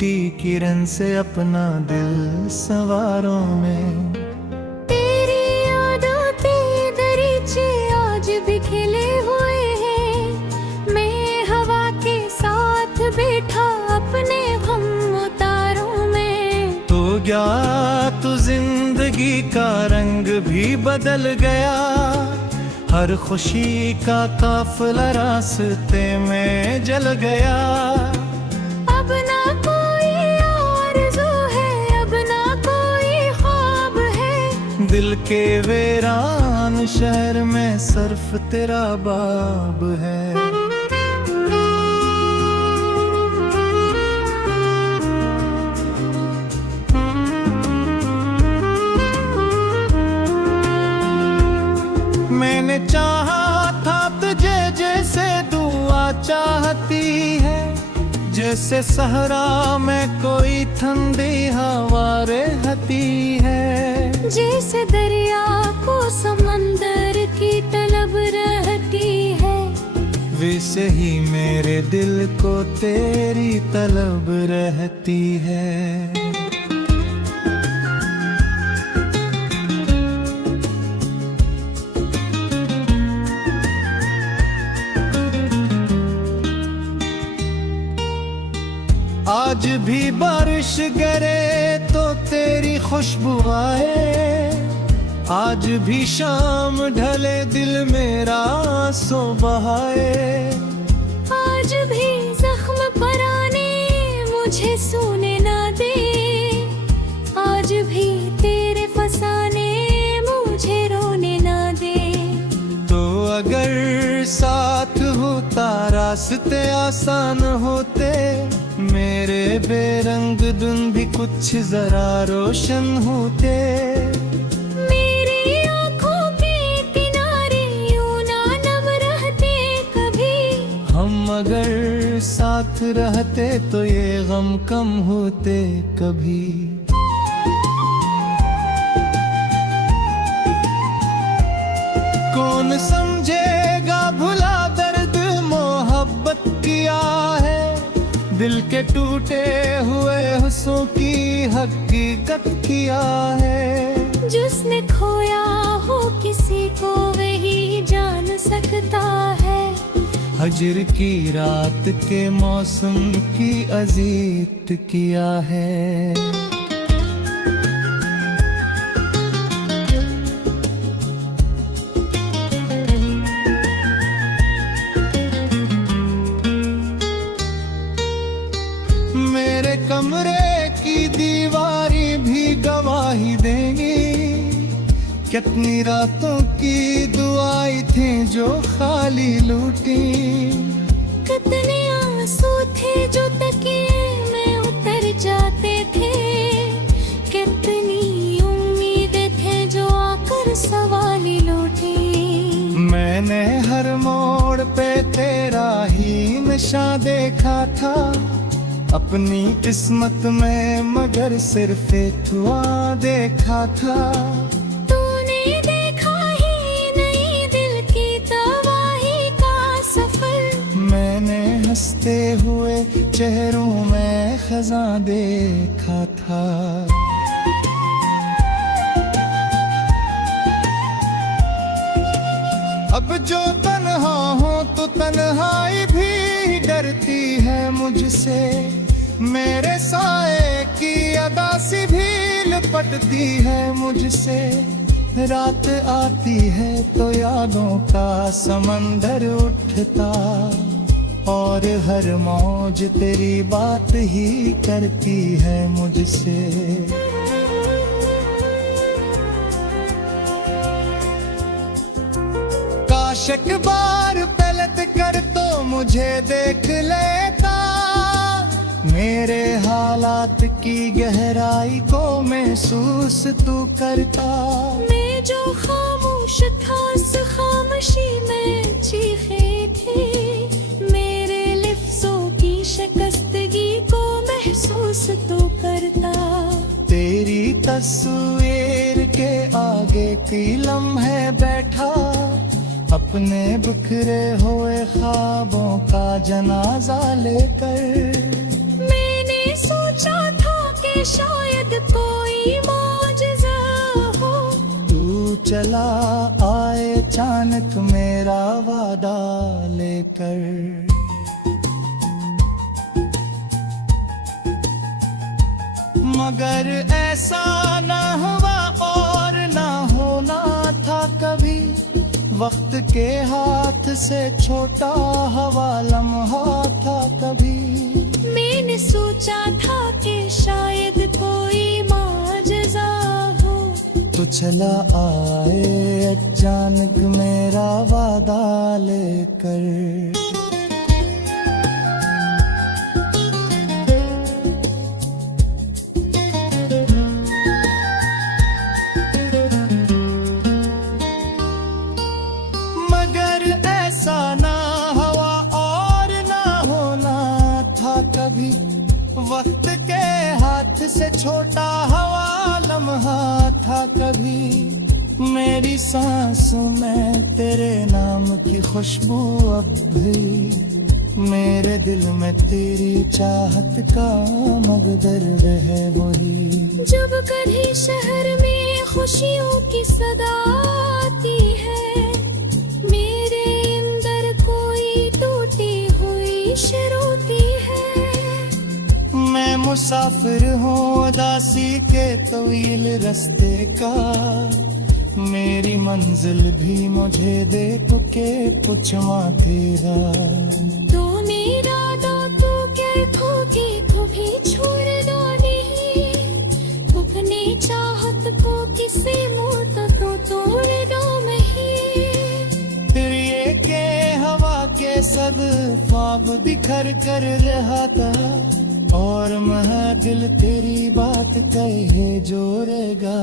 टूटी किरण से अपना दिल संवारो में। तेरी यादों के दरीचे आज भी खिले हुए हैं, मैं हवा के साथ बैठा अपने गम उतारों में। तो क्या तू जिंदगी का रंग भी बदल गया, हर खुशी का काफिला रास्ते में जल गया। अब ना कोई आरज़ू है, अब ना कोई ख्वाब है, दिल के वीरान शहर में सिर्फ तेरा बाब है। मैंने चाहा था तुझे जैसे दुआ चाहती है, जैसे सहरा में कोई ठंडी हवा रहती है। जैसे दरिया को समंदर की तलब रहती है, वैसे ही मेरे दिल को तेरी तलब रहती है। आज भी बारिश गिरे तो तेरी खुशबू आए, आज भी शाम ढले दिल मेरा आंसू बहाए। आज भी जख्म पराने मुझे सोने ना दे, आज भी तेरे फसाने मुझे रोने ना दे। तो अगर साथ होता रास्ते आसान होते, मेरे बेरंग दिन भी कुछ जरा रोशन होते। मेरी आँखों के किनारे यूं ना नम रहते कभी, हम अगर साथ रहते तो ये गम कम होते कभी। कौन समझेगा भुला दर्द मोहब्बत किया है, दिल के टूटे हुए हुस्सों की हकीकत किया है। जिसने खोया हो किसी को वही जान सकता है, हजर की रात के मौसम की अजीत किया है। मेरे कमरे की दीवारी भी गवाही देंगी, कितनी रातों की दुआएं थी जो खाली लूटी। कितने आंसू थे जो तकिए में उतर जाते थे, कितनी उम्मीदें थे जो आकर सवाली लूटी। मैंने हर मोड़ पे तेरा ही नशा देखा था, अपनी किस्मत में मगर सिर्फ धुआं देखा था। तूने देखा ही नहीं दिल की तबाही का सफर, मैंने हंसते हुए चेहरों में खजा देखा था। अब जो तन्हा हो तो तन्हाई भी डरती है मुझसे, मेरे साए की अदा सी भी लिपटती है मुझसे। रात आती है तो यादों का समंदर उठता, और हर मौज तेरी बात ही करती है मुझसे। काश एक बार पलट कर तो मुझे देख लेता, मेरे हालात की गहराई को महसूस तू करता। मैं जो खामोश था उस खामोशी में चीखे थे, मेरे लिफ्ज़ों की शिकस्तगी को महसूस तू करता। तेरी तस्वीर के आगे की लम्हे बैठा, अपने बिखरे हुए ख्वाबों का जनाजा लेकर। मैंने सोचा चला आए अचानक मेरा वादा लेकर। मगर ऐसा ना हुआ और ना होना था कभी, वक्त के हाथ से छोटा हवा लम्हा था कभी। मैंने सोचा था कि शायद कोई माजज़ा हो, तो चला आए अचानक मेरा वादा लेकर। मगर ऐसा ना हुआ और ना होना था कभी, वक्त के हाथ से छोटा हवा लम्हा था कभी। मेरी सांसों में तेरे नाम की खुशबू अब भी, मेरे दिल में तेरी चाहत का मकदर है वही। जब कभी शहर में खुशियों की सदा आती है, मेरे अंदर कोई टूटी हुई रोती है। मैं मुसाफिर हूँ उदासी के तवील रास्ते का, मेरी मंजिल भी मुझे दे के पुछवा तेरा। तो मेरा तू कहतो कि कभी छोड़ दो नहीं, अपनी चाहत को किसी मुंह तक तोड़ दो नहीं। फिर ये के हवा के सब ख्वाब बिखर कर रहा था, और मैं दिल तेरी बात कहे जोड़ेगा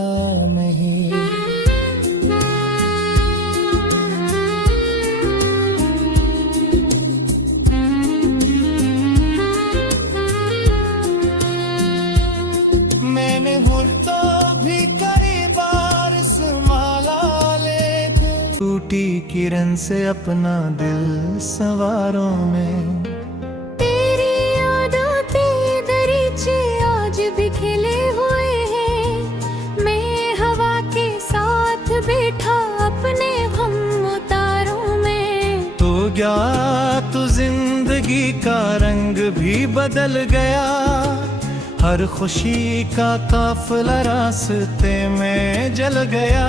नहीं। मैंने हुर्तो भी कई बार संभाला, लेकिन टूटी किरण से अपना दिल सवारों में। तेरी यादों के दरीचे आज भी खिले हुए हैं, मैं हवा के साथ बैठा अपने गम उतारों में। तो गया तो जिंदगी का रंग भी बदल गया, हर खुशी का काफिला रास्ते में जल गया।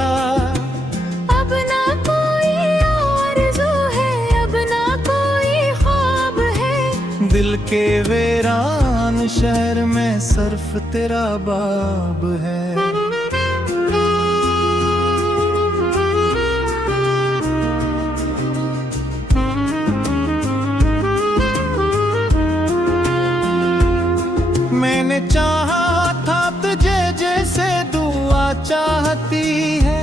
अब ना कोई आरज़ू है, अब ना कोई ख्वाब है, दिल के वीरान शहर में सिर्फ तेरा बाब है। मैंने चाहा था तुझे जैसे दुआ चाहती है,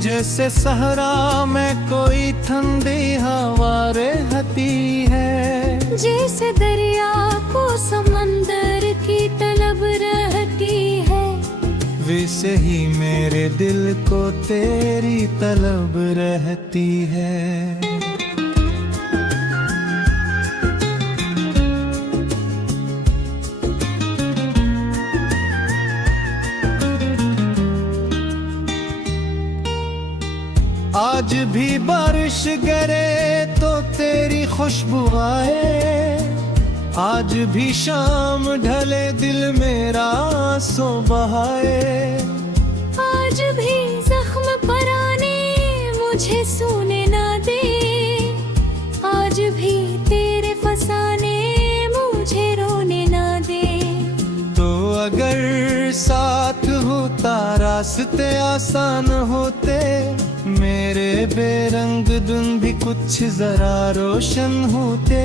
जैसे सहरा में कोई ठंडी हवा रहती है। जैसे दरिया को समंदर की तलब रहती है, वैसे ही मेरे दिल को तेरी तलब रहती है। आज भी बारिश गिरे तो तेरी खुशबू आए, आज भी शाम ढले दिल मेरा आंसू बहाए। आज भी जख्म पराने मुझे सोने ना दे, आज भी तेरे फसाने मुझे रोने ना दे। तो अगर साथ होता रास्ते आसान होते, मेरे बेरंग दिन भी कुछ जरा रोशन होते।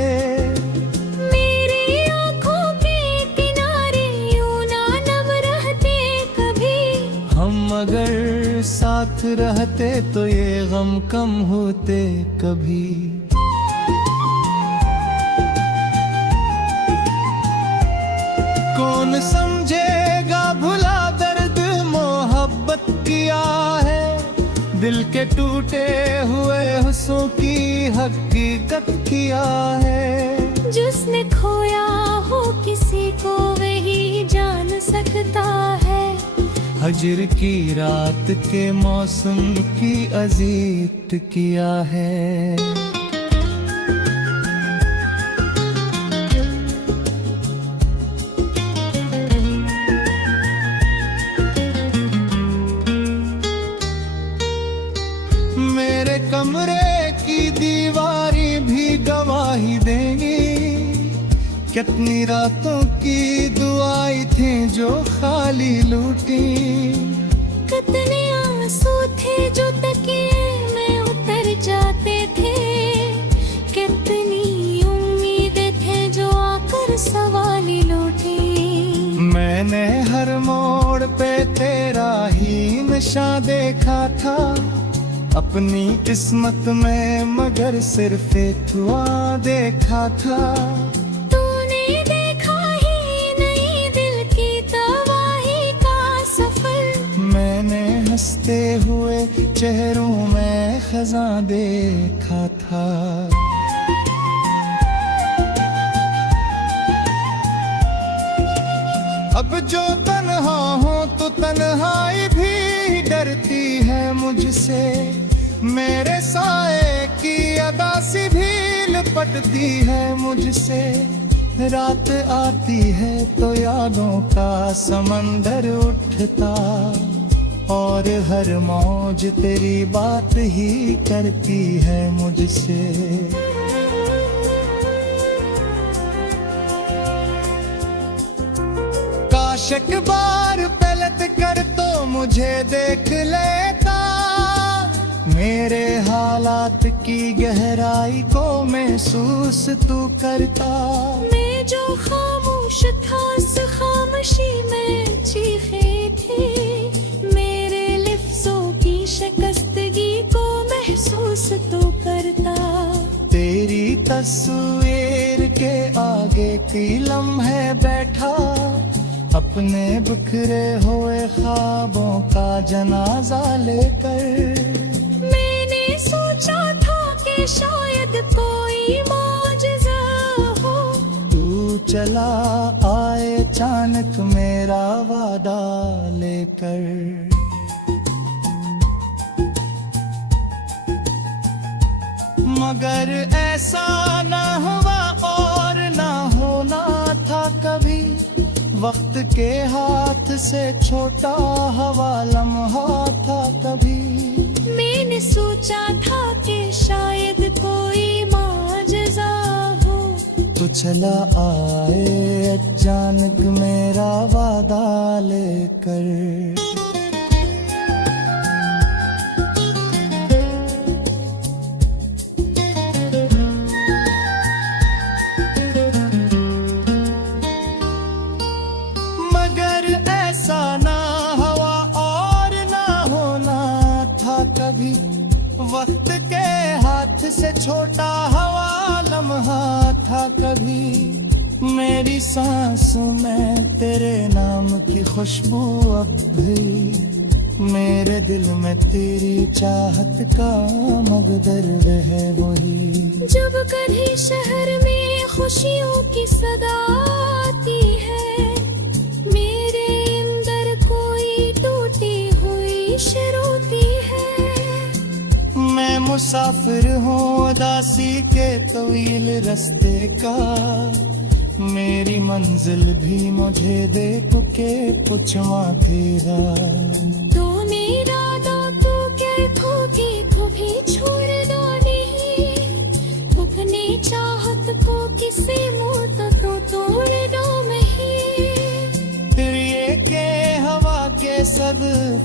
मेरी आँखों के किनारे यूं ना नम रहते कभी, हम अगर साथ रहते तो ये गम कम होते कभी। कौन समझेगा भुला दर्द मोहब्बत किया है, दिल के टूटे हुए हुस्सों की हकीकत किया है। जिसने खोया हो किसी को वही जान सकता है, हजर की रात के मौसम की अजीत किया है। मेरे कमरे की दीवारें भी गवाही देंगी, कितनी रातों की दुआएं थी जो खाली लूटी। कितने आंसू थे जो तकिए में उतर जाते थे, कितनी उम्मीदें थे जो आकर सवाली लूटी। मैंने हर मोड़ पे तेरा ही निशान देखा था, अपनी किस्मत में मगर सिर्फ एक धुआं देखा था। तूने देखा ही नहीं दिल की तबाही का सफर, मैंने हंसते हुए चेहरों में खज़ां देखा था। अब जो तन्हा हूँ तो तन्हाई भी डरती है मुझसे, मेरे साए की अदा सी भी लिपटती है मुझसे। रात आती है तो यादों का समंदर उठता, और हर मौज तेरी बात ही करती है मुझसे। काश एक बार पलट कर तो मुझे देख लेता, मेरे हालात की गहराई को महसूस तू करता। मैं जो खामोश था उस खामोशी में चीखे थी, मेरे लिफ्ज़ों की शिकस्तगी को महसूस तू करता। तेरी तस्वीर के आगे की लम्हे बैठा, अपने बिखरे हुए ख्वाबों का जनाजा लेकर। मैंने सोचा था कि शायद कोई मौजज़ा हो, तू चला आए अचानक मेरा वादा लेकर। मगर ऐसा ना हुआ और ना होना था कभी, वक्त के हाथ से छोटा हवा लम्हा था कभी। मैंने सोचा था कि शायद कोई मौजज़ा हो, तू चला आए अचानक मेरा वादा लेकर। कभी वक्त के हाथ से छोटा हवा लम्हा था कभी। मेरी सांसों में तेरे नाम की खुशबू अब भी, मेरे दिल में तेरी चाहत का मकदर है वही। जब कभी शहर में खुशियों की सदा आती है, मेरे अंदर कोई टूटी हुई रोती है। मैं मुसाफिर हूँ उदासी के तवील रास्ते का, मेरी मंजिल भी मुझे देख के पुछवा तेरा। तो मेरा तो क्या खोगी को भी छोड़ दो नहीं, अपनी चाहत को किसी मुँह तो तोड़ दो नहीं। फिर ये के हवा के सब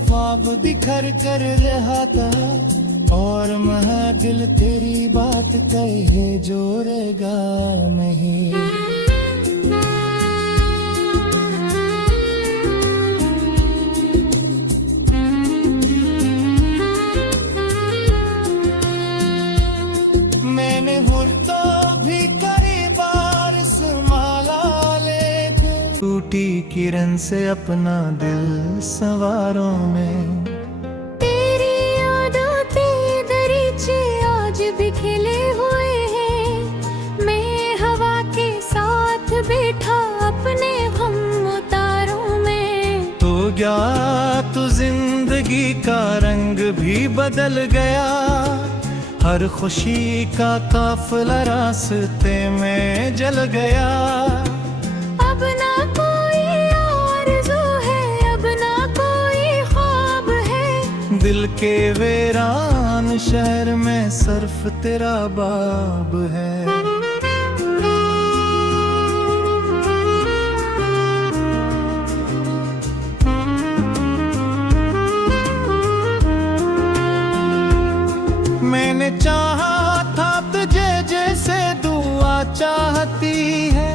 ख्वाब बिखर कर रहा था, और महा दिल तेरी बात कहे जोरेगा नहीं। मैंने हुर्ता भी कई बार संभाला, लेकिन टूटी किरण से अपना दिल सवारों में। भी खिले हुए हैं, मैं हवा के साथ बैठा अपने हम उतारों में। तो क्या तो जिंदगी का रंग भी बदल गया। हर खुशी का काफिला रास्ते में जल गया। अब ना कोई आरज़ू है, अब ना कोई ख्वाब है। दिल के वीरान शहर में सिर्फ तेरा बाब है। मैंने चाहा था तुझे जैसे दुआ चाहती है,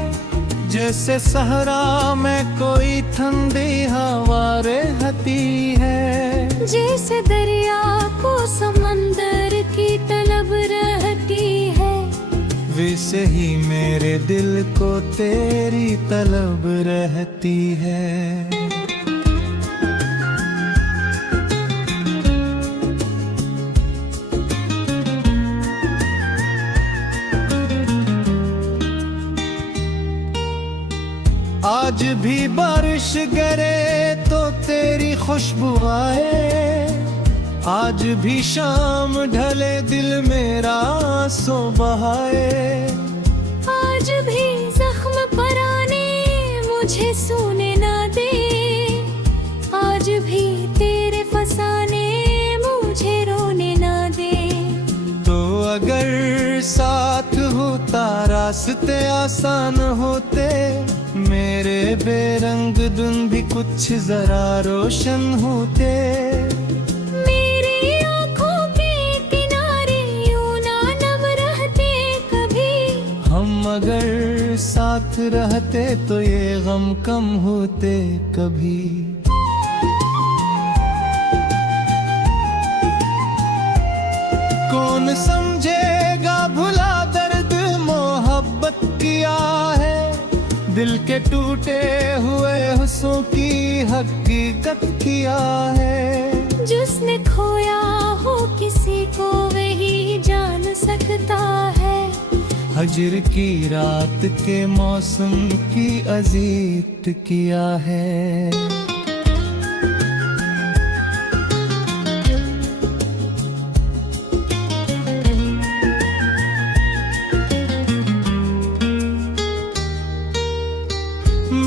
जैसे सहरा में कोई ठंडी हवा रहती है। जैसे दरिया को समंदर की तलब रहती है, वैसे ही मेरे दिल को तेरी तलब रहती है। आज भी बारिश गिरे तो तेरी खुशबू आए। आज भी शाम ढले दिल मेरा आंसू बहाए। आज भी जख्म पराने मुझे सोने ना दे। आज भी तेरे फसाने मुझे रोने ना दे। तो अगर साथ होता रास्ते आसान होते, मेरे बेरंग दिन भी कुछ जरा रोशन होते। मेरी आँखों के किनारे यूं ना नम रहते कभी। हम अगर साथ रहते तो ये गम कम होते कभी। कौन समझेगा भुला दर्द मोहब्बत किया है। दिल के टूटे हुए हुस्सों की हकीकत किया है। जिसने खोया हो किसी को वही जान सकता है। हजर की रात के मौसम की अजीत किया है।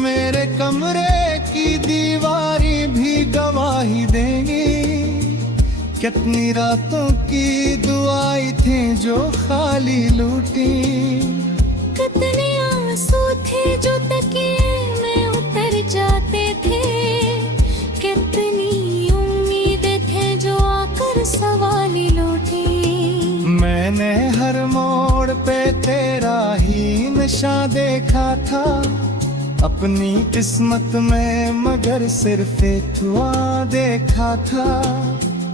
मेरे कमरे की दीवारी भी गवाही देंगी। कितनी रातों की दुआएं थी जो खाली लूटी। कितने आंसू थे जो तकिए में उतर जाते थे। कितनी उम्मीदें थे जो आकर सवाली लूटी। मैंने हर मोड़ पे तेरा ही निशान देखा था। अपनी किस्मत में मगर सिर्फ एक दुआ देखा था।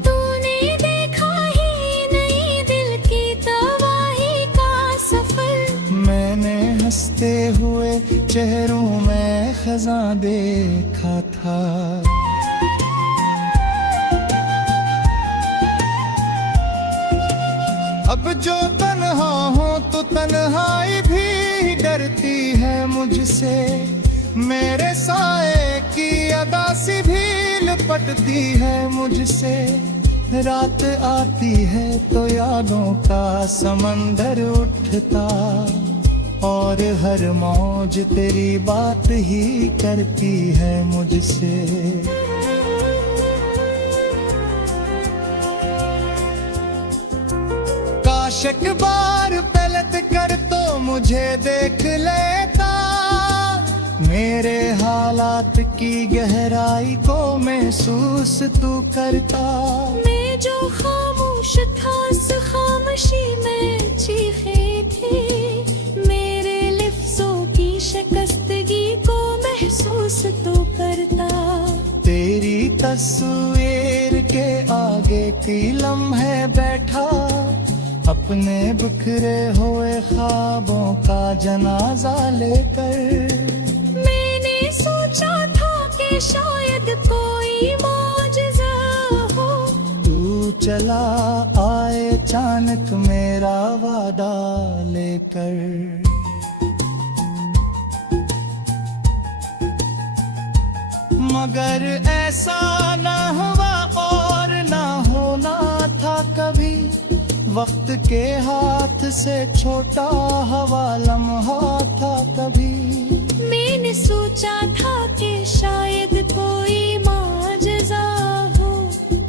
तूने देखा ही नहीं दिल की तबाही का सफर। मैंने हंसते हुए चेहरों में खजा देखा था। अब जो तन्हा हो तो तन्हाई भी डरती है मुझसे। मेरे साए की अदा सी भी लिपटती है मुझसे। रात आती है तो यादों का समंदर उठता, और हर मौज तेरी बात ही करती है मुझसे। काश एक बार पलट कर तो मुझे देख लेता। मेरे हालात की गहराई को महसूस तू करता। मैं जो खामोश था उस खामोशी में चीखे थी। मेरे लिफ्ज़ों की शिकस्तगी को महसूस तू करता। तेरी तस्वीर के आगे की लम्हे बैठा। अपने बिखरे हुए ख्वाबों का जनाजा लेकर। सोचा था कि शायद कोई मौजज़ा हो। तू चला आए अचानक मेरा वादा लेकर। मगर ऐसा ना हुआ और ना होना था कभी। वक्त के हाथ से छोटा हवा लम्हा था कभी। मैंने सोचा था कि शायद कोई माजज़ा हो,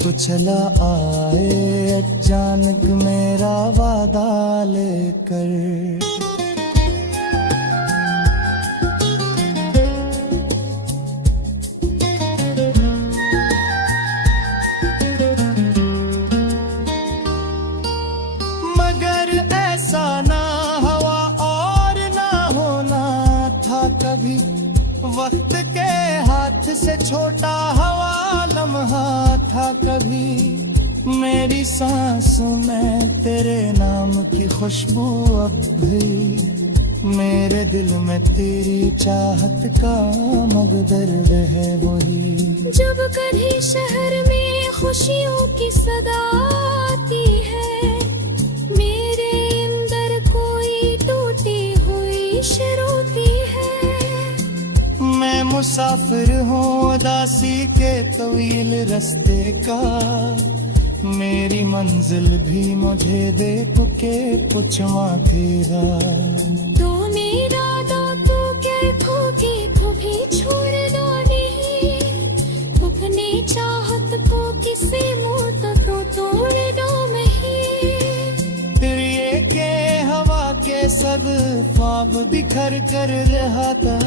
तो चला आए अचानक मेरा वादा लेकर। मगर ऐसा ना हुआ और ना होना था कभी। वक्त के हाथ से छोटा हवा लम्हा था कभी। मेरी सांसों में तेरे नाम की खुशबू अब भी। मेरे दिल में तेरी चाहत का मकदर है वही। जब कभी शहर में खुशियों की सदा आती है, मेरे अंदर कोई टूटी हुई रोती है। मैं मुसाफिर हूँ उदासी के तवील रास्ते का। मेरी मंजिल भी मुझे देख के पूछवा तेरा। तो मेरा दांतू के खोके को भी छोड़ दो नहीं। अपने चाहत को किसी मुंह तक तो तोड़ दो नहीं। फिर ये के हवा के सब ख्वाब बिखर कर रहा था।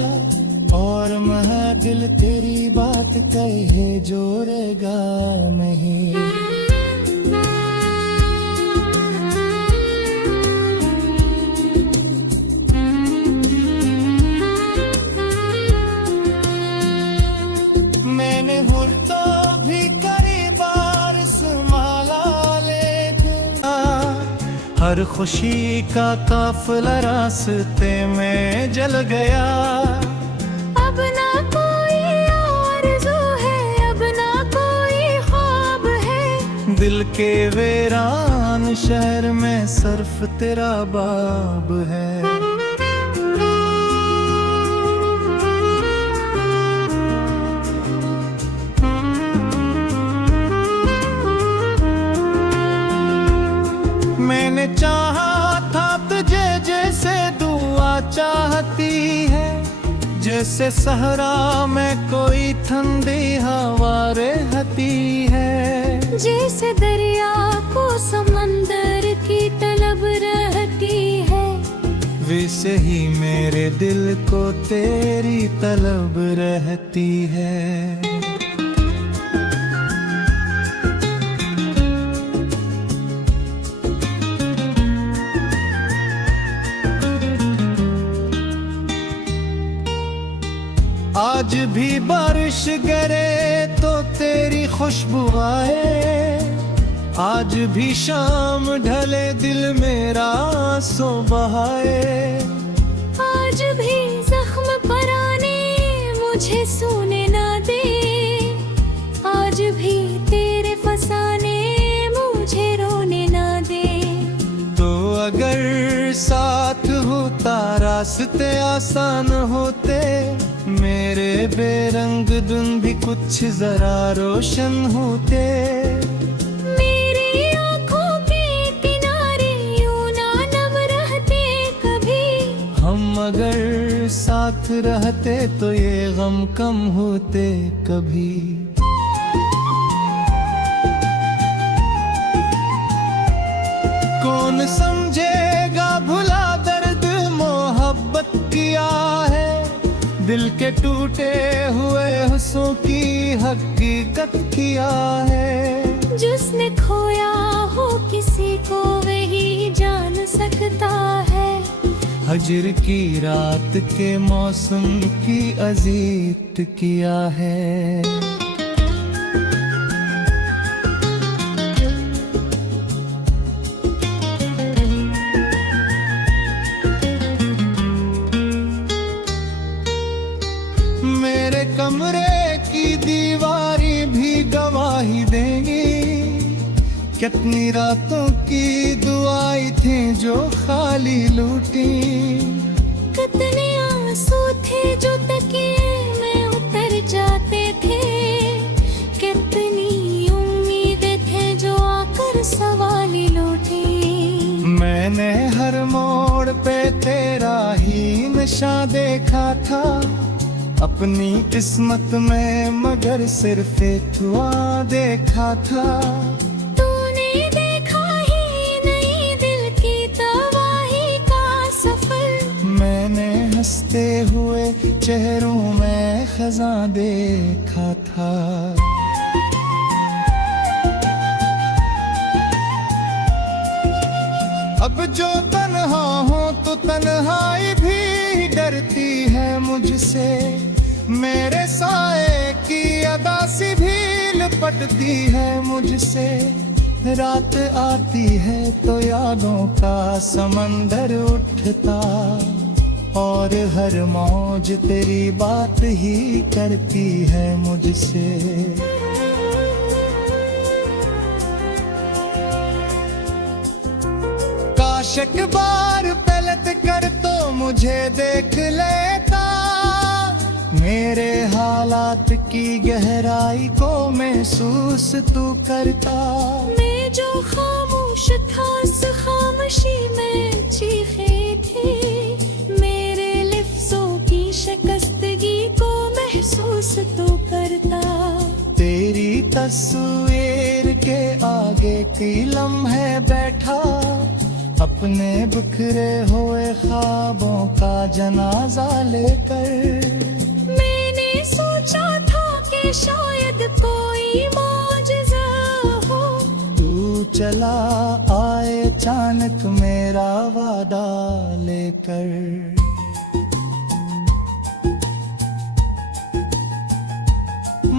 और मैं दिल तेरी बात कहे जोड़ेगा नहीं। मैंने तो भी कई बार संभाला लेकिन हर खुशी का काफिला रास्ते में जल गया। अब ना कोई आरज़ू है, अब ना कोई ख्वाब है। दिल के वीरान शहर में सिर्फ तेरा बाब है। मैंने चाहा था तुझे जैसे दुआ चाहती है। जैसे सहरा में कोई ठंडी हवा रहती है। जैसे दरिया को समंदर की तलब रहती है। वैसे ही मेरे दिल को तेरी तलब रहती है। आज भी बारिश गिरे तो तेरी खुशबू आए। आज भी शाम ढले दिल मेरा आंसू बहाए। आज भी जख्म पराने मुझे सोने ना दे। आज भी तेरे फसाने मुझे रोने ना दे। तो अगर साथ होता रास्ते आसान होते। मेरे बेरंग दिन भी कुछ जरा रोशन होते। मेरी आँखों के किनारे यूं ना नम रहते कभी। हम अगर साथ रहते तो ये गम कम होते कभी। कौन समझेगा भुला दर्द मोहब्बत किया है। दिल के टूटे हुए हुस्सों की हकीकत किया है। जिसने खोया हो किसी को वही जान सकता है। हजर की रात के मौसम की अजीत किया है। मेरे कमरे की दीवारी भी गवाही देंगी। कितनी रातों की दुआएं थी जो खाली लूटी। कितने आंसू थे जो तकिए में उतर जाते थे। नशा देखा था अपनी किस्मत में, मगर सिर्फ एक धुआं देखा था। तूने देखा ही नहीं दिल की तबाही का सफर, मैंने हंसते हुए चेहरों में खज़ां देखा था। अब जो तन्हा हूँ तो तन्हाई भी डरती है मुझसे, मेरे साए की अदा सी भी लिपटती है मुझसे। रात आती है तो यादों का समंदर उठता, और हर मौज तेरी बात ही करती है मुझसे। काश एक बार पलट कर तो मुझे देख लेता, मेरे हालात की गहराई को महसूस तू करता। मैं जो खामोश था उस खामोशी में चीखे थी, मेरे लफ्जों की शिकस्तगी को महसूस तू करता। तेरी तस्वीर के आगे की लम्हे बैठा, अपने बिखरे हुए ख्वाबों का जनाजा लेकर। मैंने सोचा था कि शायद कोई मौजज़ा हो, तू चला आए अचानक मेरा वादा लेकर।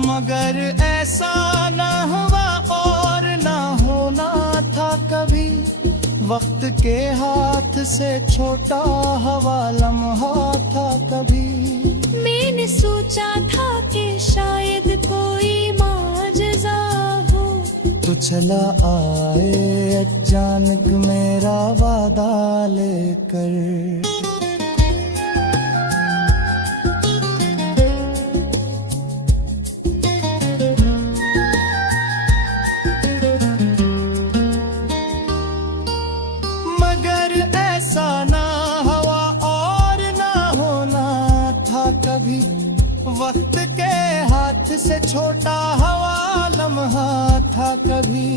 मगर ऐसा ना हुआ और ना होना था कभी, वक्त के हाथ से छोटा हवा लम्हा था कभी। मैंने सोचा था कि शायद कोई मौजज़ा हो, तो चला आए अचानक मेरा वादा लेकर। कभी वक्त के हाथ से छोटा हवा लम्हा था कभी।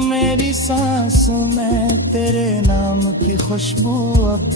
मेरी सांसों में तेरे नाम की खुशबू अब